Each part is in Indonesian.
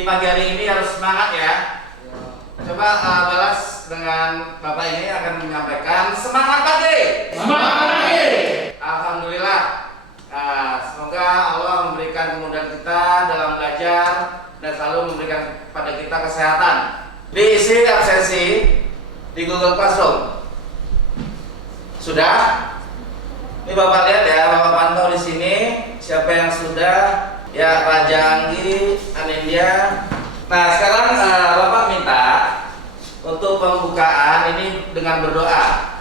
di pagi hari ini harus semangat ya. Coba balas dengan Bapak ini akan menyampaikan semangat pagi. Semangat pagi. Alhamdulillah. Semoga Allah memberikan kemudahan kita dalam belajar dan selalu memberikan kepada kita kesehatan. Diisi absensi di Google Classroom. Sudah? Ini Bapak lihat ya, Bapak pantau di sini siapa yang sudah. Ya, Raja Anggi, Anindya. Nah, sekarang Bapak minta untuk pembukaan ini dengan berdoa.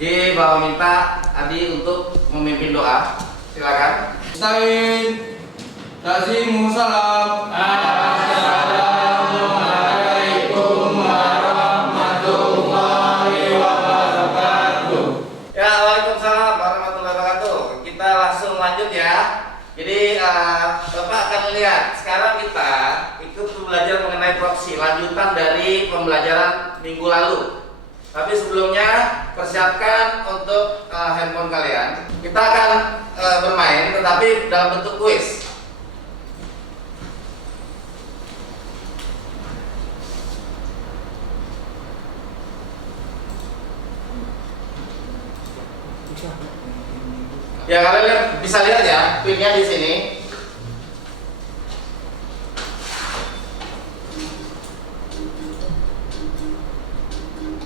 Jadi Bapak minta Adi untuk memimpin doa. Silakan. Bismillahirrahmanirrahim. Salam. Assalamualaikum warahmatullahi wabarakatuh. Ya, waalaikumsalam warahmatullahi wabarakatuh. Kita langsung lanjut ya. Jadi Bapak akan lihat sekarang kita ikut belajar mengenai proksi, lanjutan dari pembelajaran minggu lalu. Tapi sebelumnya persiapkan untuk handphone kalian. Kita akan bermain, tetapi dalam bentuk kuis. Ya, kalian bisa lihat ya, pinnya di sini.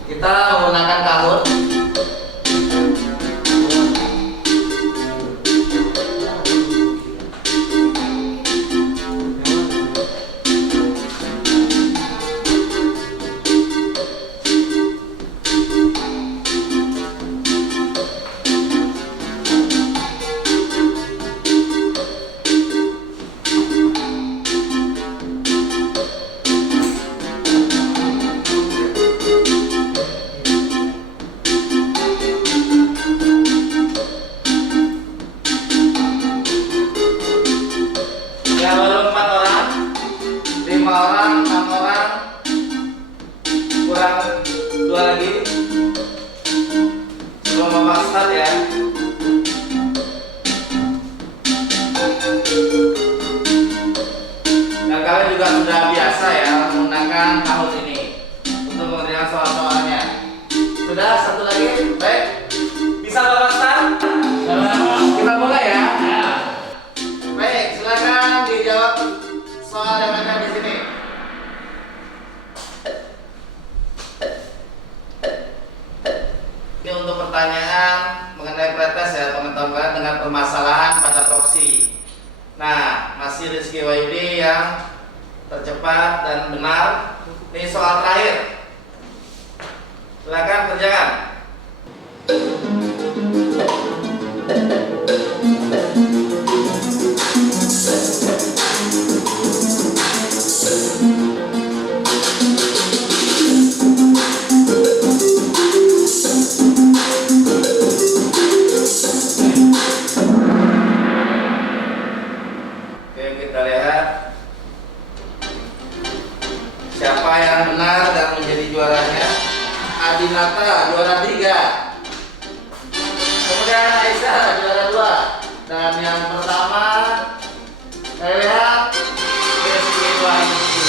Kita menggunakan kahut. Ya, baru 4 orang, 5 orang, 6 orang, kurang 2 lagi. Sebelum Bapak start ya. Dan kalian juga sudah biasa ya menggunakan kahut ini untuk mengerjakan soal-soalnya. Sudah, satu lagi, baik. Bisa Bapak start? Kita mulai ya. Baik, silakan dijawab soal yang ada di sini. Ini untuk pertanyaan mengenai pretest ya, pengetahuan kalian dengan permasalahan pada proksi. Nah, masih Rizky Wahyudi yang tercepat dan benar. Ini soal terakhir. Silakan kerjakan. Oke, kita lihat siapa yang benar dan menjadi juaranya. Adinata juara 3, kemudian Aisyah juara 2, dan yang pertama saya lihat Rizky Wahyudi.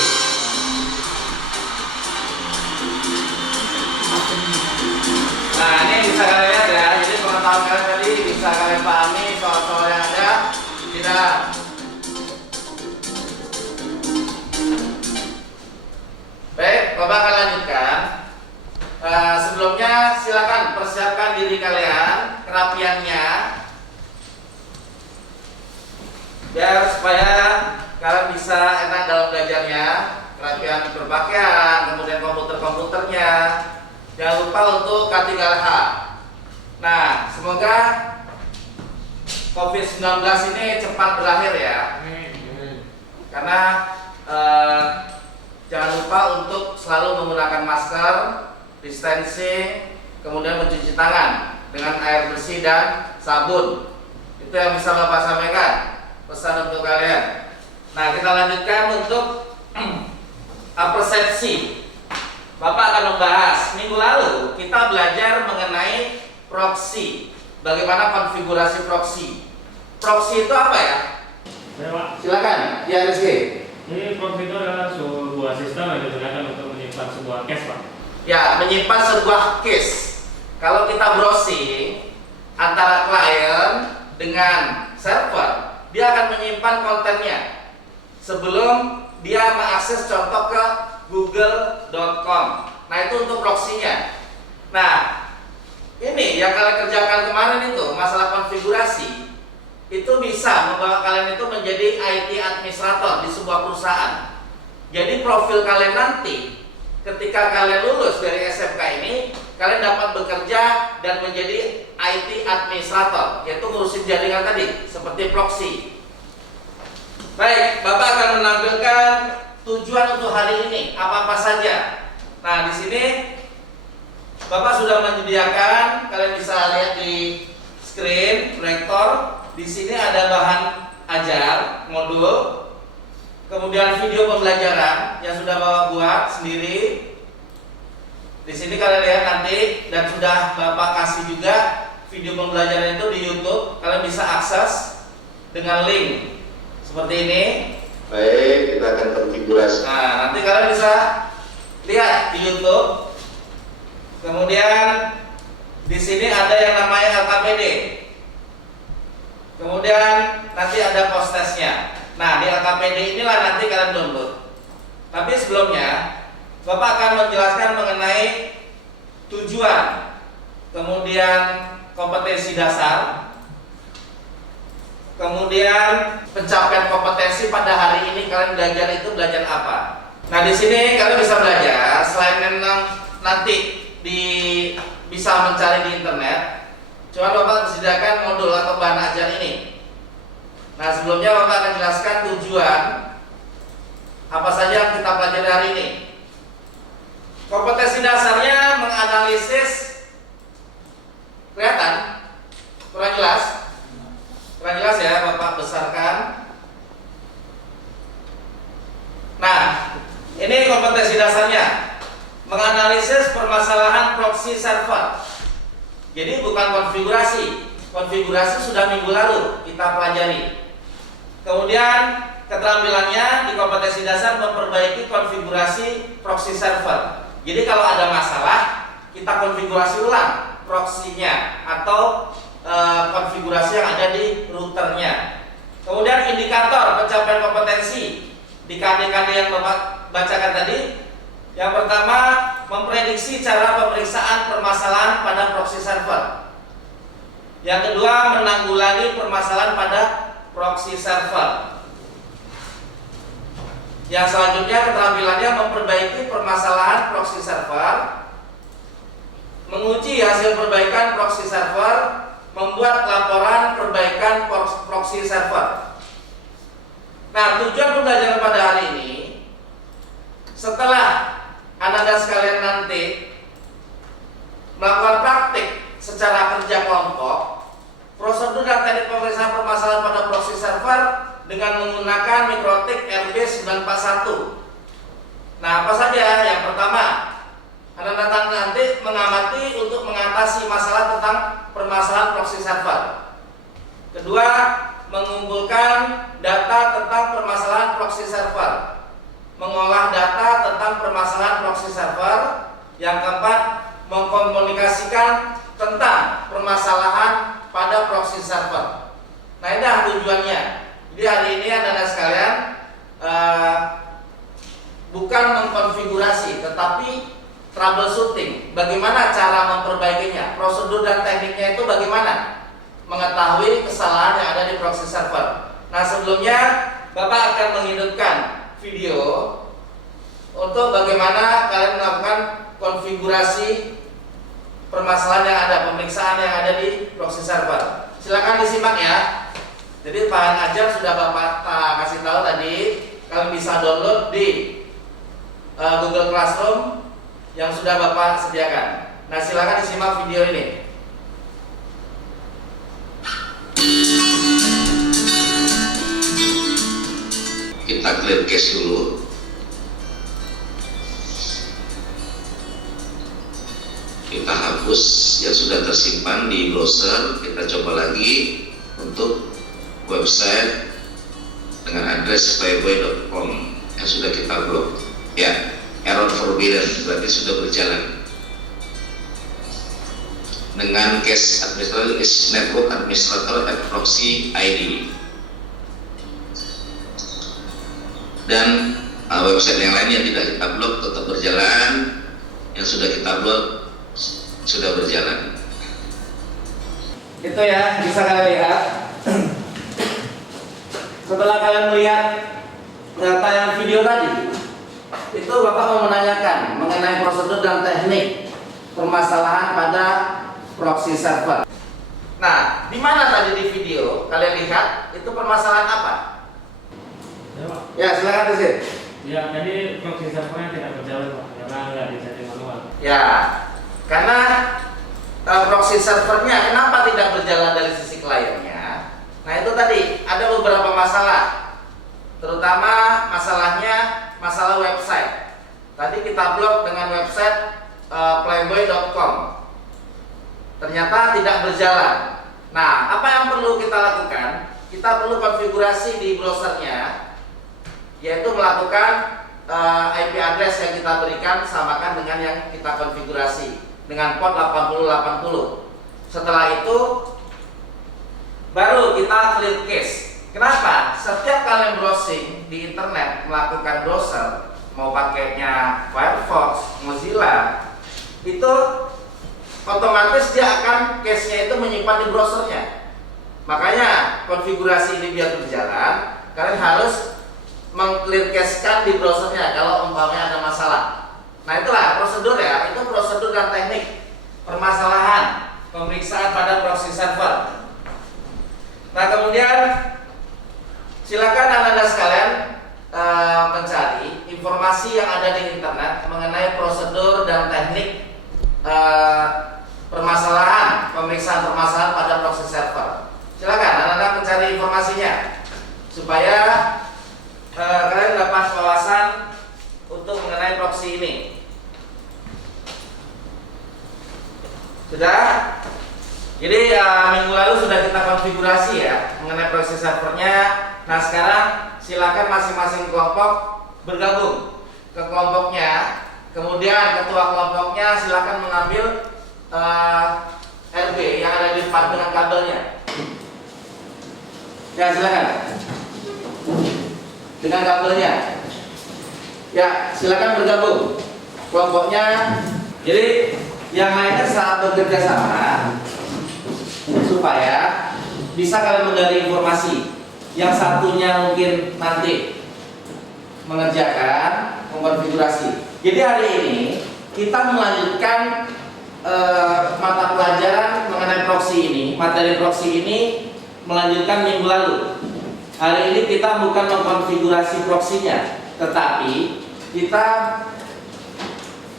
Nah, ini bisa kalian lihat ya, jadi pengetahuan kalian tadi bisa kalian pahami soal-soal yang ada. Tidak. Baik, Bapak akan lanjutkan. Sebelumnya silakan persiapkan diri kalian, kerapiannya, biar supaya kalian bisa enak dalam belajarnya. Kerapian berpakaian, kemudian komputernya. Jangan lupa untuk K3H. Nah, semoga COVID-19 ini cepat berakhir ya. Karena jangan lupa untuk selalu menggunakan masker, distancing, kemudian mencuci tangan dengan air bersih dan sabun. Itu yang bisa Bapak sampaikan, pesan untuk kalian. Nah, kita lanjutkan untuk persepsi. Bapak akan membahas, minggu lalu kita belajar mengenai proksi. Bagaimana konfigurasi proksi. Proksi itu apa ya? Silakan, ya Rizky. Jadi Prof itu adalah sebuah sistem yang digunakan untuk menyimpan sebuah cache, Pak. Ya, menyimpan sebuah case. Kalau kita browsing antara klien dengan server, dia akan menyimpan kontennya sebelum dia mengakses contoh ke google.com. Nah, itu untuk proxy-nya. Nah, ini yang kalian kerjakan kemarin itu masalah konfigurasi, itu bisa membawa kalian itu menjadi IT administrator di sebuah perusahaan. Jadi profil kalian nanti ketika kalian lulus dari SMK ini, kalian dapat bekerja dan menjadi IT administrator, yaitu ngurusin jaringan tadi seperti proxy. Baik, Bapak akan menampilkan tujuan untuk hari ini apa-apa saja. Nah, di sini Bapak sudah menyediakan, kalian bisa lihat di screen proyektor. Di sini ada bahan ajar, modul, kemudian video pembelajaran yang sudah Bapak buat sendiri. Di sini kalian lihat nanti, dan sudah Bapak kasih juga video pembelajaran itu di YouTube. Kalian bisa akses dengan link seperti ini. Baik, kita akan konfigurasi. Nah, nanti kalian bisa lihat di YouTube. Kemudian di sini ada yang namanya LKPD. Kemudian nanti ada post-testnya. Nah, di LKPD inilah nanti kalian download. Tapi sebelumnya Bapak akan menjelaskan mengenai tujuan, kemudian kompetensi dasar, kemudian pencapaian kompetensi pada hari ini kalian belajar itu belajar apa. Nah, di sini kalian bisa belajar selain memang nanti bisa mencari di internet. Cuma Bapak disediakan modul atau bahan ajar ini. Nah, sebelumnya Bapak akan jelaskan tujuan apa saja yang kita pelajari hari ini. Kompetensi dasarnya menganalisis, kelihatan? Kurang jelas? Kurang jelas ya, Bapak besarkan. Nah, ini kompetensi dasarnya, menganalisis permasalahan proxy server. Jadi bukan konfigurasi. Konfigurasi sudah minggu lalu kita pelajari. Kemudian keterampilannya di kompetensi dasar memperbaiki konfigurasi proxy server. Jadi kalau ada masalah, kita konfigurasi ulang proxy-nya atau konfigurasi yang ada di routernya. Kemudian indikator pencapaian kompetensi di KD-KD yang Bapak bacakan tadi. Yang pertama, memprediksi cara pemeriksaan permasalahan pada proxy server. Yang kedua, menanggulangi permasalahan pada proxy server. Yang selanjutnya, keterampilannya memperbaiki permasalahan proxy server, menguji hasil perbaikan proxy server, membuat laporan perbaikan proxy server. Nah, tujuan pembelajaran pada hari ini, setelah Anda sekalian nanti melakukan praktik secara kerja kelompok, prosedur dan teknik pemeriksaan permasalahan pada proxy server dengan menggunakan mikrotik RB941. Nah, apa saja? Yang pertama, Anda datang nanti mengamati untuk mengatasi masalah tentang permasalahan proxy server. Kedua, mengumpulkan data tentang permasalahan proxy server, mengolah data tentang permasalahan proxy server. Yang keempat, mengkomunikasikan tentang permasalahan pada proxy server. Nah, ini tujuannya. Jadi hari ini Anda sekalian bukan mengkonfigurasi, tetapi troubleshooting. Bagaimana cara memperbaikinya? Prosedur dan tekniknya itu bagaimana? Mengetahui kesalahan yang ada di proxy server. Nah, sebelumnya Bapak akan menghidupkan video untuk bagaimana kalian melakukan konfigurasi permasalahan yang ada, pemeriksaan yang ada di proxy server. Silakan disimak ya. Jadi bahan ajar sudah Bapak kasih tahu tadi, kalian bisa download di Google Classroom yang sudah Bapak sediakan. Nah, silakan disimak video ini. Kita clear cache dulu. Kita hapus yang sudah tersimpan di browser. Kita coba lagi untuk website dengan address playboy.com. yang sudah kita blok. Ya, error forbidden berarti sudah berjalan. Dengan case administrator is network administrator at proxy ID. Dan website yang lain yang tidak kita blok tetap berjalan, yang sudah kita blok sudah berjalan. Itu ya, bisa kalian lihat. Setelah kalian melihat tayangan video tadi, itu Bapak mau menanyakan mengenai prosedur dan teknik permasalahan pada proxy server. Nah, di mana tadi di video kalian lihat itu permasalahan apa? Ya Pak. Ya, silakan Rizky. Ya, tadi proxy servernya tidak berjalan Pak, karena nggak disetting manual. Ya, karena proxy servernya kenapa tidak berjalan dari sisi kliennya? Nah, itu tadi ada beberapa masalah, terutama masalah website. Tadi kita blok dengan website playboy.com, ternyata tidak berjalan. Nah, apa yang perlu kita lakukan? Kita perlu konfigurasi di browsernya, yaitu melakukan IP address yang kita berikan samakan dengan yang kita konfigurasi dengan port 8080. Setelah itu baru kita clear cache. Kenapa? Setiap kalian browsing di internet melakukan browser, mau pakainya Firefox, Mozilla, itu otomatis dia akan cache-nya itu menyimpan di browsernya. Makanya konfigurasi ini biar berjalan, kalian harus meng-clear cache-kan di browsernya kalau umpamanya ada masalah. Nah, itulah prosedur ya, itu prosedur dan teknik permasalahan pemeriksaan pada proxy server. Nah, kemudian silakan Anda sekalian mencari informasi yang ada di internet mengenai prosedur dan teknik pemeriksaan permasalahan pada proxy server. Silakan Anda mencari informasinya supaya kalian dapat wawasan untuk mengenai proxy ini. Sudah? Jadi minggu lalu sudah kita konfigurasi ya mengenai proxy servernya. Nah, sekarang silakan masing-masing kelompok bergabung ke kelompoknya. Kemudian ketua kelompoknya silakan mengambil RB yang ada di depan dengan kabelnya. Ya, silakan. Dengan kabelnya. Ya, silakan bergabung kelompoknya. Jadi yang lainnya saat bekerja sama supaya bisa kalian menggali informasi. Yang satunya mungkin nanti mengerjakan mengkonfigurasi. Jadi hari ini kita melanjutkan mata pelajaran mengenai proxy ini. Materi proxy ini melanjutkan minggu lalu. Hari ini kita bukan mengkonfigurasi proxy-nya, tetapi kita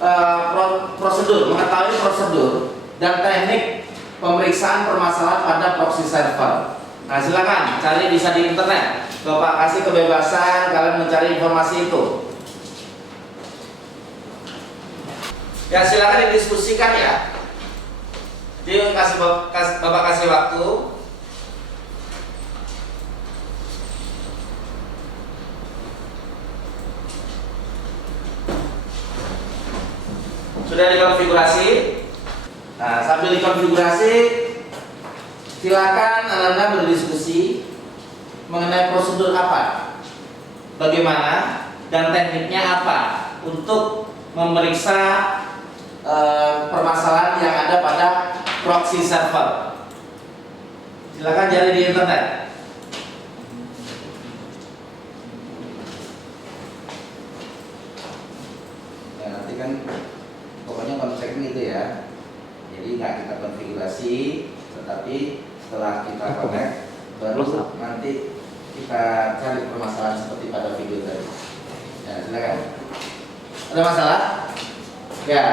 mengetahui prosedur dan teknik pemeriksaan permasalahan pada proxy server. Nah, silakan cari bisa di internet. Bapak kasih kebebasan kalian mencari informasi itu. Ya, silakan didiskusikan ya. Dia Bapak kasih waktu. Sudah dikonfigurasi. Nah, sambil dikonfigurasi, silakan Anda berdiskusi mengenai prosedur apa, bagaimana, dan tekniknya apa untuk memeriksa permasalahan yang ada pada proxy server. Silakan cari di internet. Ya, nanti kan pokoknya konsepnya itu ya. Jadi nggak kita konfigurasi, tetapi setelah kita connect baru nanti kita cari permasalahan seperti pada video tadi. Ya, silakan. Ada masalah? Ya.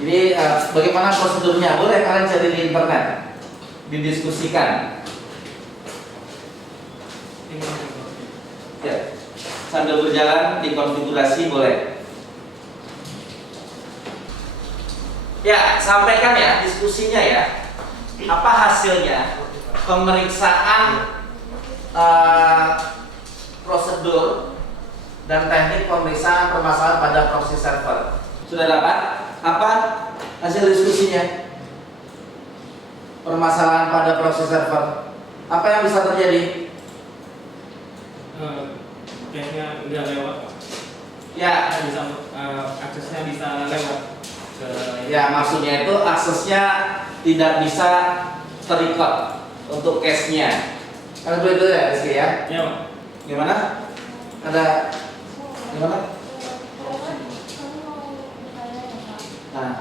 Jadi bagaimana prosedurnya? Boleh kalian cari di internet, didiskusikan. Ya. Sambil berjalan dikonfigurasi boleh. Ya, sampaikan ya diskusinya ya. Apa hasilnya pemeriksaan prosedur dan teknik pemeriksaan permasalahan pada proxy server. Sudah dapat? Apa hasil diskusinya? Permasalahan pada proxy server. Apa yang bisa terjadi? Case-nya nggak lewat, Pak. Ya, Bisa aksesnya bisa lewat ke ya maksudnya itu aksesnya tidak bisa terrecord untuk cache-nya. Kan begitu ya, Rizky ya? ya, Pak. Gimana? Ada gimana? Nah.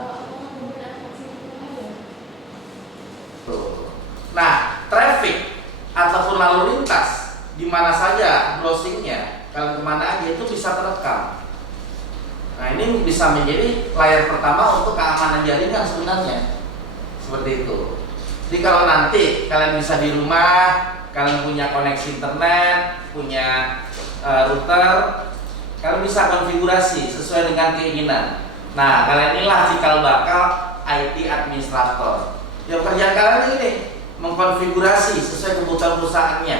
Nah, traffic ataupun lalu lintas di mana saja browsingnya, kalian kemana aja itu bisa terekam. Nah, ini bisa menjadi layar pertama untuk keamanan jaringan sebenarnya, seperti itu. Jadi kalau nanti kalian bisa di rumah, kalian punya koneksi internet, punya router, kalian bisa konfigurasi sesuai dengan keinginan. Nah, kalian inilah cikal bakal IT administrator. Yang kerjaan kalian ini mengkonfigurasi sesuai kebutuhan perusahaannya.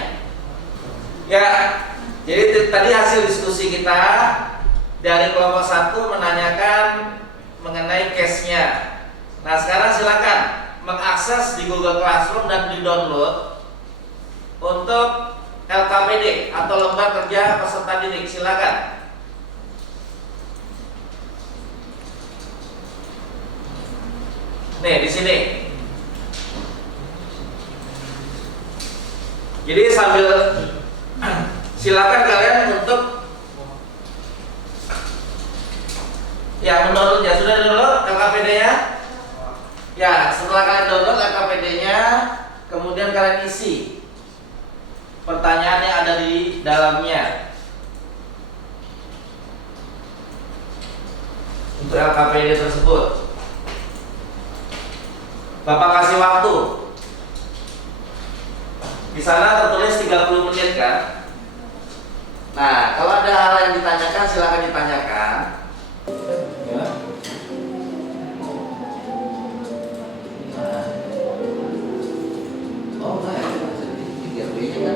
Ya, jadi tadi hasil diskusi kita dari kelompok 1 menanyakan mengenai case-nya. Nah, sekarang silakan mengakses di Google Classroom dan di-download untuk LKPD atau lembar kerja peserta didik. Silakan. Nih, di sini. Jadi sambil silakan kalian untuk ya mendownloadnya. Sudah download LKPD-nya? Ya, setelah kalian download LKPD-nya, kemudian kalian isi pertanyaan yang ada di dalamnya. Untuk LKPD tersebut, Bapak kasih waktu. Di sana tertulis 30 menit kan? Nah, kalau ada hal yang ditanyakan silakan ditanyakan. Ya. Oh, enggak ya, maksudnya 3B-nya kan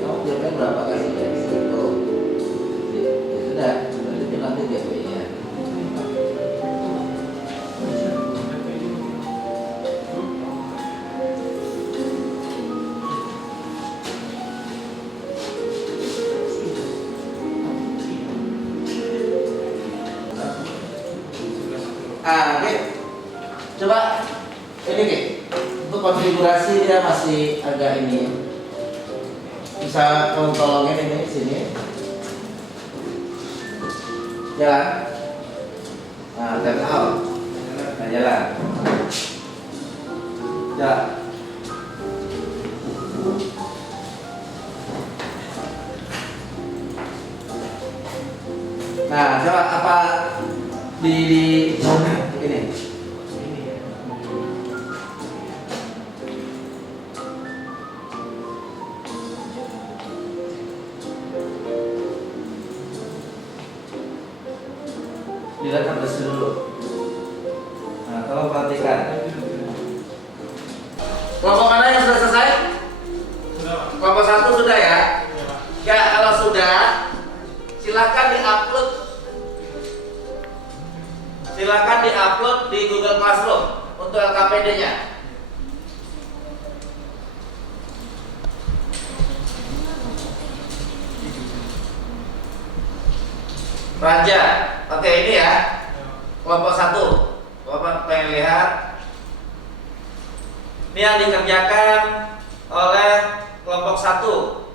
kamu jamnya berapa kali ya? Oh, ya sudah, itu nanti 3B-nya. Oke. Coba ini Ki. Untuk konfigurasi dia masih agak ini. Bisa kamu tolongin ini sini. Jalan. Nah, tap out. Nah, jalan. Jalan. Nah, coba apa di ini. Dilihat atas dulu. Nah, tolong perhatikan. Kelompok mana yang sudah selesai? Sudah, Pak. Kelompok 1 sudah ya? Ya, Pak. Ya, kalau sudah, silakan diupload. Silakan diupload di Google Classroom untuk LKPD-nya. Raja, oke ini ya. Kelompok 1. Bapak pengen lihat. Ini yang dikerjakan oleh kelompok 1.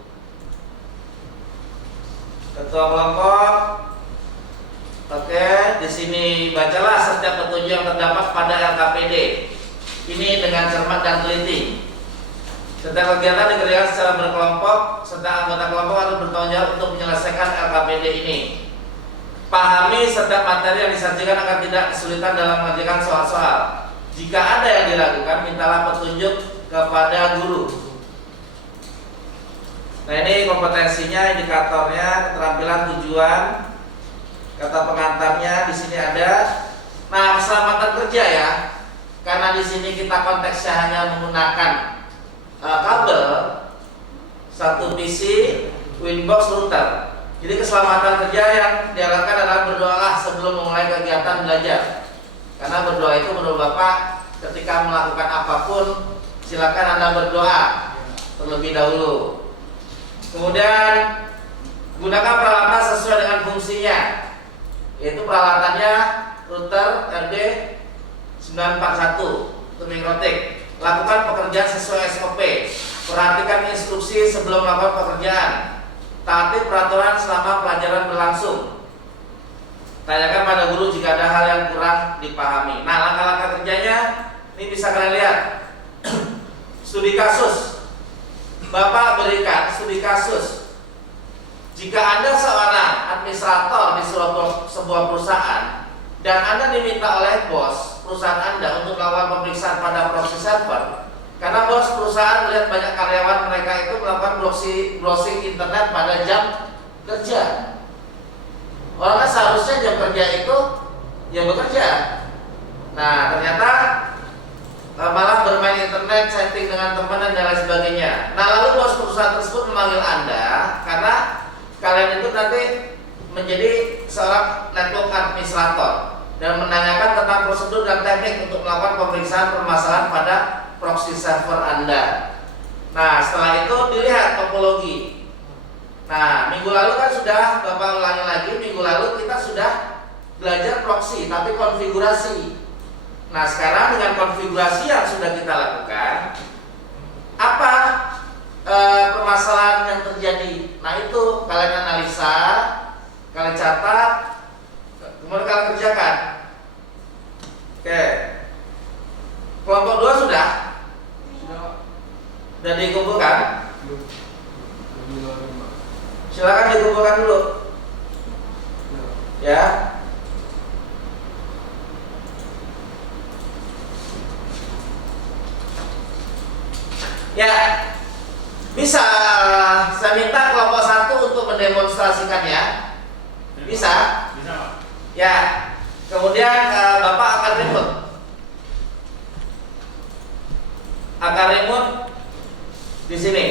Ketua kelompok. Oke, di sini bacalah setiap petunjuk yang terdapat pada LKPD. Ini dengan cermat dan teliti. Setiap kegiatan dikerjakan secara berkelompok, serta anggota kelompok harus bertanggung jawab untuk menyelesaikan LKPD ini. Pahami setiap materi yang disajikan agar tidak kesulitan dalam mengerjakan soal-soal. Jika ada yang diragukan, mintalah petunjuk kepada guru. Nah, ini kompetensinya, indikatornya, keterampilan, tujuan, kata pengantarnya di sini ada. Nah, keselamatan kerja ya, karena di sini kita konteksnya hanya menggunakan kabel, satu PC, Winbox router. Jadi keselamatan kerja yang diharapkan adalah berdoalah sebelum memulai kegiatan belajar. Karena berdoa itu menurut Bapak ketika melakukan apapun silakan Anda berdoa terlebih dahulu. Kemudian gunakan peralatan sesuai dengan fungsinya, yaitu peralatannya router RD 941 untuk mikrotik. Lakukan pekerjaan sesuai SOP. Perhatikan instruksi sebelum melakukan pekerjaan. Taati peraturan selama pelajaran berlangsung. Tanyakan pada guru jika ada hal yang kurang dipahami. Nah, langkah-langkah kerjanya ini bisa kalian lihat. Studi kasus. Bapak berikan studi kasus. Jika Anda seorang administrator di sebuah perusahaan dan Anda diminta oleh bos perusahaan Anda untuk melakukan pemeriksaan pada proxy server, karena bos perusahaan melihat banyak karyawan mereka itu melakukan browsing internet pada jam kerja. Orang kan seharusnya jam kerja itu ya bekerja. Nah, ternyata malah bermain internet, chatting dengan teman dan lain sebagainya. Nah, lalu bos perusahaan tersebut memanggil Anda karena kalian itu nanti menjadi seorang network administrator dan menanyakan tentang prosedur dan teknik untuk melakukan pemeriksaan permasalahan pada proxy server Anda. Nah, setelah itu dilihat topologi. Nah, minggu lalu kan sudah Bapak ulangi lagi, minggu lalu kita sudah belajar proxy tapi konfigurasi. Nah, sekarang dengan konfigurasi yang sudah kita lakukan, apa permasalahan yang terjadi? Nah, itu kalian analisa, kalian catat, kemudian kalian kerjakan. Oke. Kelompok 2 sudah dikumpulkan. Silakan dikumpulkan dulu. Ya. Ya. Bisa saya minta kelompok 1 untuk mendemonstrasikannya. Bisa? Bisa, Pak. Ya. Kemudian Bapak akan remote. Akan remote di sini.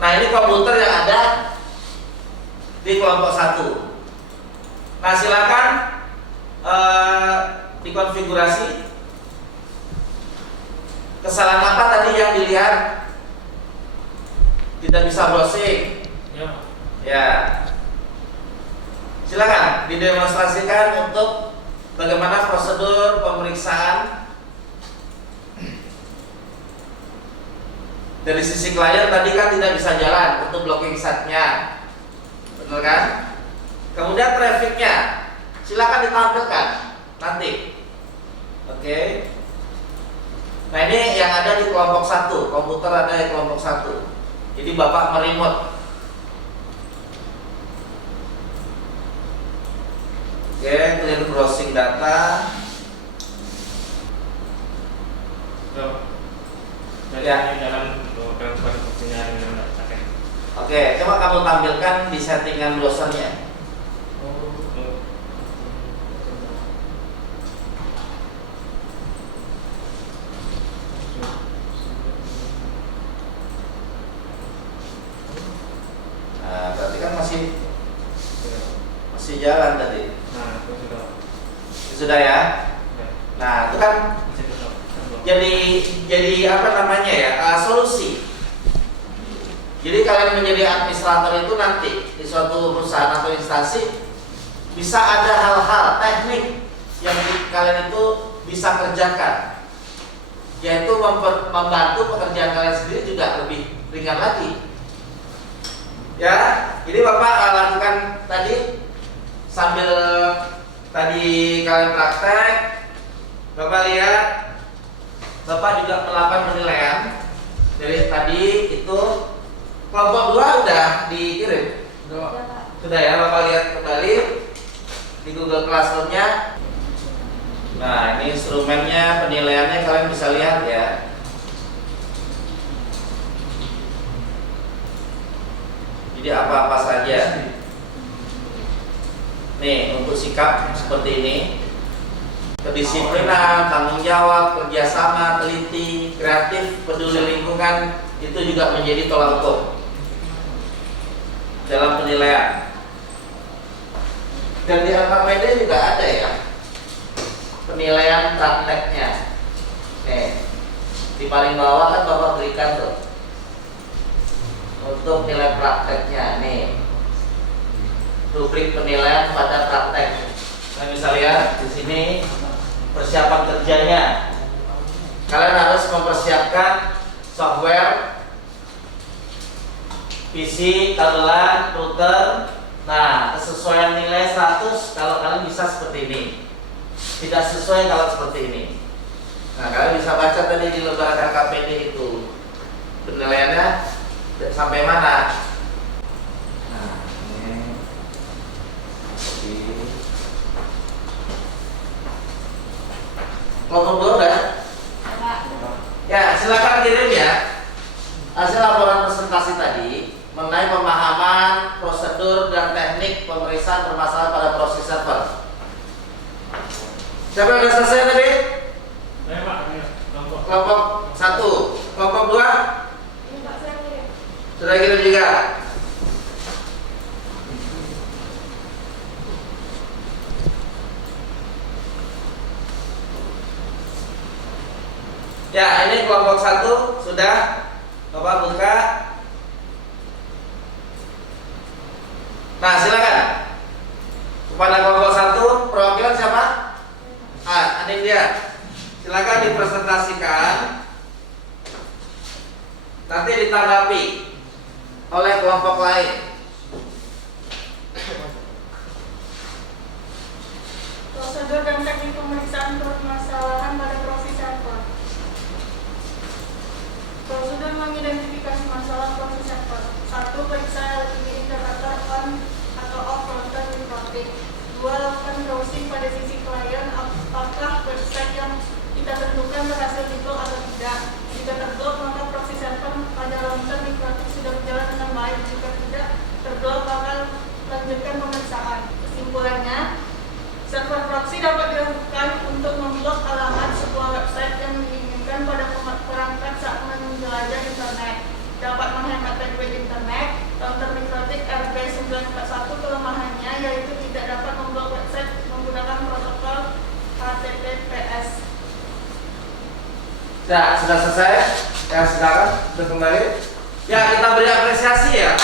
Nah, ini komputer yang ada di kelompok 1. Nah, silakan dikonfigurasi. Kesalahan apa tadi yang dilihat? Tidak bisa browsing. Ya, Pak. Ya. Silakan didemonstrasikan untuk bagaimana prosedur pemeriksaan. Dari sisi klien tadi kan tidak bisa jalan untuk blocking setnya, betul kan? Kemudian trafficnya, silakan ditampilkan nanti. Oke. Nah, ini yang ada di kelompok 1, komputer ada di kelompok 1. Jadi Bapak meremote. Oke, clear browsing data. Jadi dalam transfer sinyal dengan pakai. Oke, coba kamu tampilkan di settingan browsernya. Nah, berarti kan masih jalan tadi. Nah, itu sudah. Sudah ya? Ya. Nah, itu kan Bisa kita. jadi apa namanya ya, solusi. Jadi kalian menjadi administrator itu nanti di suatu perusahaan atau instansi bisa ada hal-hal teknik yang kalian itu bisa kerjakan, yaitu membantu pekerjaan kalian sendiri juga lebih ringan lagi. Ya, ini Bapak lakukan tadi sambil tadi kalian praktek. Bapak lihat, Bapak juga melakukan penilaian dari tadi itu. Kelompok 2 udah dikirim? Sudah ya, Bapak lihat kembali di Google Classroom-nya. Nah, ini instrumennya, penilaiannya kalian bisa lihat ya. Jadi apa-apa saja. Nih, untuk sikap seperti ini. Kedisiplinan, tanggung jawab, kerjasama, teliti, kreatif, peduli lingkungan itu juga menjadi tolak ukur dalam penilaian. Dan di LKPD juga ada ya penilaian prakteknya. Di paling bawah kan Bapak berikan tuh untuk nilai prakteknya nih, rubrik penilaian pada praktek. Nah, misalnya di sini persiapan kerjanya, kalian harus mempersiapkan software, PC, kabelan, router. Nah, kesesuaian nilai 100 kalau kalian bisa seperti ini. Tidak sesuai kalau seperti ini. Nah, kalian bisa baca tadi di lembaga KPD itu penilaiannya sampai mana. Nah, ini kelompok 2 udah? Ya, silakan kirim ya hasil laporan presentasi tadi mengenai pemahaman, prosedur, dan teknik pemeriksaan permasalahan pada proxy server. Siapa yang sudah selesai tadi? Saya Pak, Kelompok 1, kelompok 2? Sudah kirim juga? Ya, ini kelompok 1 sudah Bapak buka. Nah, silakan. Kepada kelompok 1 perwakilan siapa? Adik dia. Silakan dipresentasikan. Nanti ditanggapi oleh kelompok lain. Prosedur dan teknik pemeriksaan permasalahan pada proxy server. Prosedur mengidentifikasi masalah proxy server. 1. Periksa LED indikator on atau off router reporting. 2. Lakukan browsing pada sisi klien apakah website yang kita tentukan berhasil di-block atau tidak. Jika ter-block, maka proxy server pada router mikrotik sudah berjalan dengan baik. Jika tidak ter-block, maka lanjutkan pemeriksaan. Kesimpulannya, server proxy dapat dilakukan untuk memblok alamat sebuah website yang diinginkan pada perangkat saat menjelajah internet. Dapat menghemat bandwidth internet. Router mikrotik RB941 kelemahannya yaitu tidak dapat memblok website menggunakan protokol HTTPS. Ya, sudah selesai. Ya, silakan untuk kembali. Ya, kita beri apresiasi ya.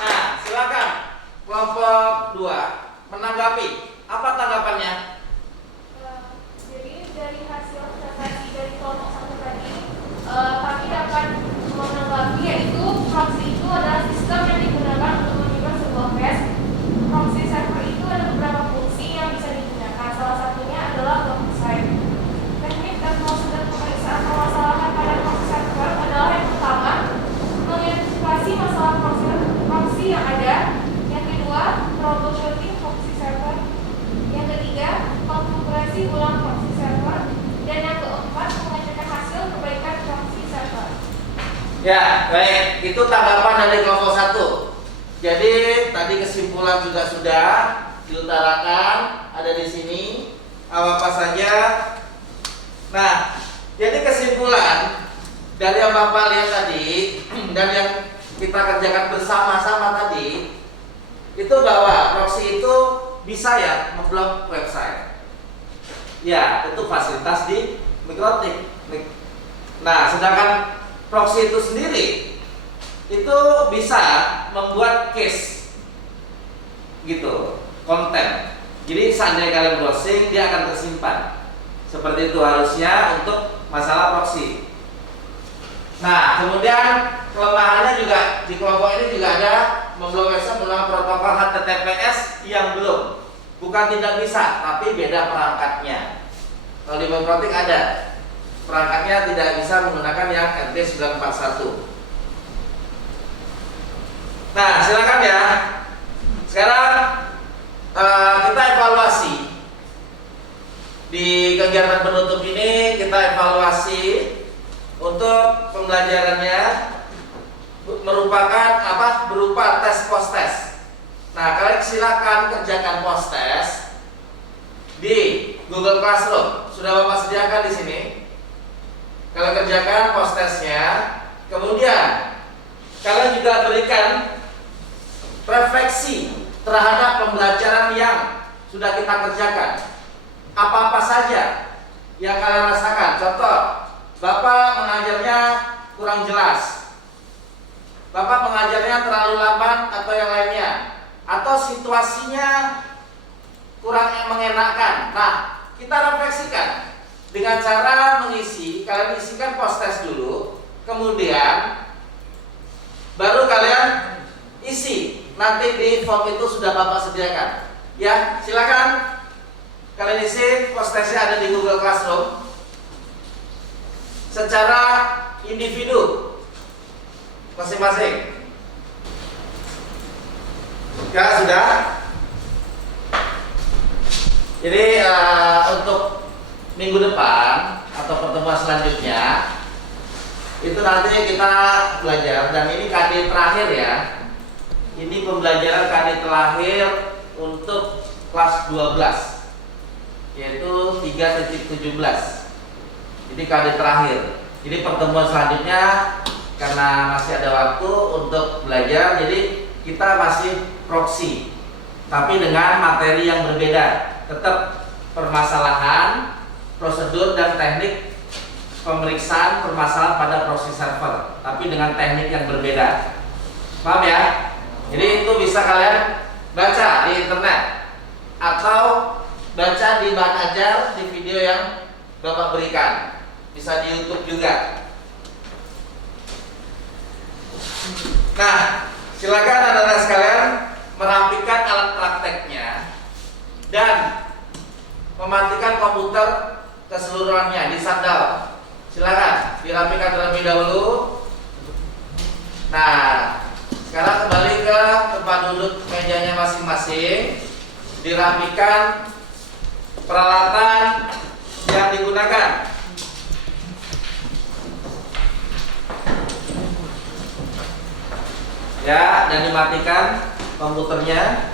Nah, silakan kelompok 2 menanggapi. Apa tanggapannya? Jadi dari hasil presentasi dari kelompok 1 tadi, kami dapat menanggapi yaitu proxy itu adalah sistem yang digunakan untuk menyimpan sebuah cache. Proxy server itu ada beberapa fungsi yang bisa digunakan. Salah satunya adalah blok website. Teknik dan prosedur pemeriksaan permasalahan pada proxy server adalah yang pertama, mengidentifikasi masalah proxy yang ada. Yang kedua, troubleshooting proxy server. Yang ketiga, konfigurasi ulang proxy server. Dan yang keempat, mengecek hasil perbaikan proxy server. Ya, baik. Itu tanggapan dari kelompok 1. Jadi tadi kesimpulan juga sudah diutarakan, ada di sini apa saja. Nah, jadi kesimpulan dari yang Bapak lihat tadi dan yang kita kerjakan bersama-sama tadi itu bahwa proxy itu bisa ya memblok website. Ya, itu fasilitas di mikrotik. Nah, sedangkan proxy itu sendiri itu bisa membuat case gitu, konten. Jadi seandainya kalian browsing, dia akan tersimpan. Seperti itu harusnya untuk masalah proxy. Nah, kemudian kelemahannya juga di kelompok ini juga ada memblok website menggunakan protokol HTTPS yang belum. Bukan tidak bisa, tapi beda perangkatnya. Kalau di mikrotik ada perangkatnya tidak bisa menggunakan yang RD941. Nah, silakan ya. Sekarang kita evaluasi di kegiatan penutup ini. Kita evaluasi untuk pembelajarannya merupakan berupa tes post test. Nah, kalian silakan kerjakan post test di Google Classroom. Sudah Bapak sediakan di sini. Kalian kerjakan post testnya. Kemudian kalian juga berikan refleksi terhadap pembelajaran yang sudah kita kerjakan. Apa-apa saja yang kalian rasakan. Contoh, Bapak mengajarnya kurang jelas, Bapak mengajarnya terlalu lambat atau yang lainnya, atau situasinya kurang mengenakan. Nah, kita refleksikan dengan cara mengisi. Kalian isikan post test dulu, kemudian baru kalian isi. Nanti di form itu sudah Bapak sediakan. Ya, silakan kalian isi. Post testnya ada di Google Classroom secara individu masing-masing. Ya, sudah. Jadi untuk minggu depan atau pertemuan selanjutnya itu nanti kita belajar, dan ini KD terakhir ya. Ini pembelajaran KD terakhir untuk kelas 12, yaitu 3.17. Ini KD terakhir. Jadi pertemuan selanjutnya karena masih ada waktu untuk belajar, jadi kita masih proksi, tapi dengan materi yang berbeda. Tetap permasalahan, prosedur dan teknik pemeriksaan permasalahan pada proxy server, tapi dengan teknik yang berbeda. Paham ya? Jadi itu bisa kalian baca di internet atau baca di bahan ajar di video yang Bapak berikan. Bisa di YouTube juga. Nah, silakan anak-anak sekalian merapikan alat prakteknya dan mematikan komputer keseluruhannya di shutdown. Silakan dirapikan terlebih dahulu. Nah, sekarang kembali ke tempat duduk mejanya masing-masing. Dirapikan peralatan yang digunakan. Ya, dan dimatikan komputernya.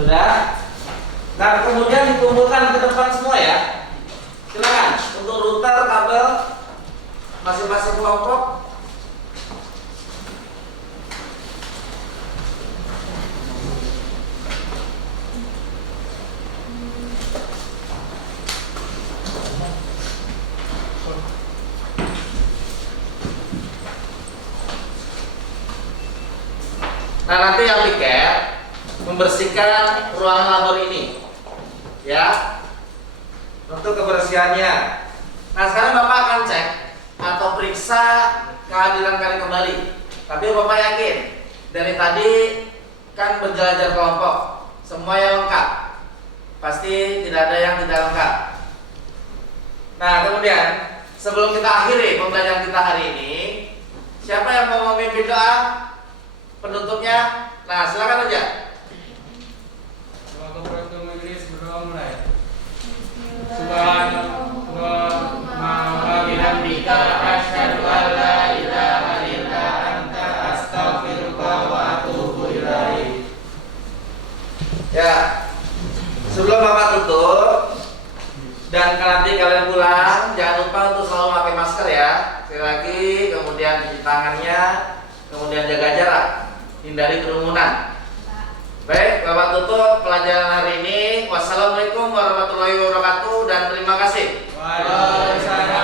Sudah. Nah, kemudian dikumpulkan ke depan semua ya. Silakan untuk router, kabel masing-masing kelompok. Nah, nanti yang piket membersihkan ruang labor ini, ya, untuk kebersihannya. Nah, sekarang Bapak akan cek atau periksa kehadiran kalian kembali. Tapi Bapak yakin dari tadi kan berjelajah kelompok, semua yang lengkap. Pasti tidak ada yang tidak lengkap. Nah, kemudian sebelum kita akhiri pembelajaran kita hari ini, siapa yang mau memimpin doa penutupnya? Nah, silakan aja. Kepulauan Majelis berdoa mulai. Subhanallah wa bihamdika asyhadu an la ilaha illa anta astaghfiruka wa atubu ilaik. Ya, sebelum Bapak tutup dan nanti kalian pulang, jangan lupa untuk selalu pakai masker ya. Sekali lagi, kemudian cuci tangannya, kemudian jaga jarak, hindari kerumunan. Baik, Bapak tutup pelajaran hari ini. Wassalamualaikum warahmatullahi wabarakatuh dan terima kasih. Waalaikumsalam.